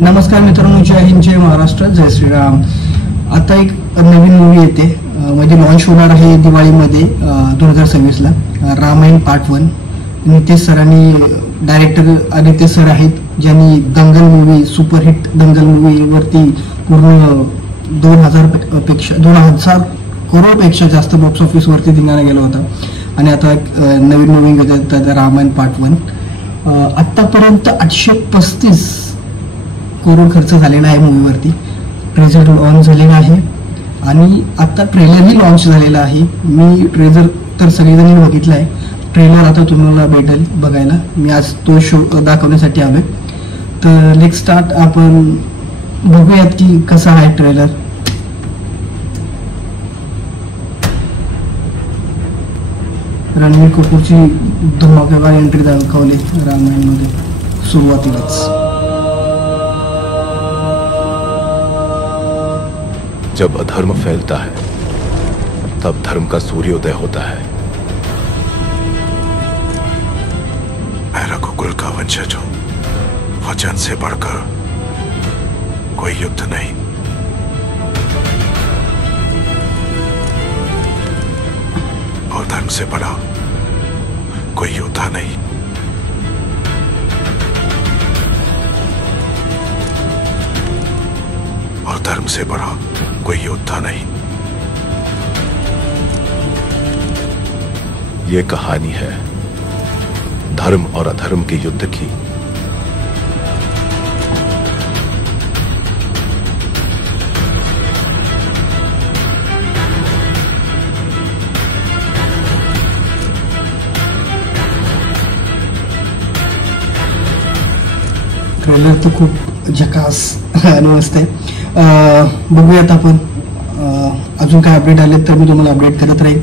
नमस्कार मित्रांनो, जय हिंद, जय महाराष्ट्र, जय श्रीराम. आता एक नवीन मूवी येते, म्हणजे लॉन्च होणार आहे दिवाळीमध्ये 2026ला. रामायण पार्ट 1. नितेश सर आणि डायरेक्टर आदित्य सर आहेत, ज्यांनी दंगल मूवी, सुपरहिट दंगल मूवीवरती पूर्ण 2000 करोडपेक्षा जास्त बॉक्स ऑफिसवरती धिंगाणा गेला होता. आणि आता एक नवीन मूवी येतात रामायण पार्ट 1. आत्तापर्यंत 835 करोड खर्च झालेला आहे मूवीवरती. ट्रेलर लॉन्च झालेला आहे आणि आता ट्रेलरही लॉन्च झालेला आहे. मी ट्रेलर तर सगळेजणी बघितला आहे. ट्रेलर आता तुम्हाला भेटेल बघायला. मी आज तो शो दाखवण्यासाठी आलोय. तर लेट्स स्टार्ट. आपण बघूयात की कसा आहे ट्रेलर. रणवीर कपूरची धमाकेदार एंट्री दाखवली रामायणमध्ये सुरुवातीलाच. जब अधर्म फैलता है तब धर्म का सूर्योदय होता है. मैं रघुकुल का वंशज हूं. वचन से बढ़कर कोई युद्ध नहीं. और धर्म से बड़ा कोई योद्धा नहीं. और धर्म से बड़ा कोई योद्धा नहीं. ये कहानी है धर्म और अधर्म के युद्ध की. ट्रेलर तर खूप झकास आणि मस्त आहे. बघूयात आपण. अजून काय अपडेट आले तर मी तुम्हाला अपडेट करत राहील.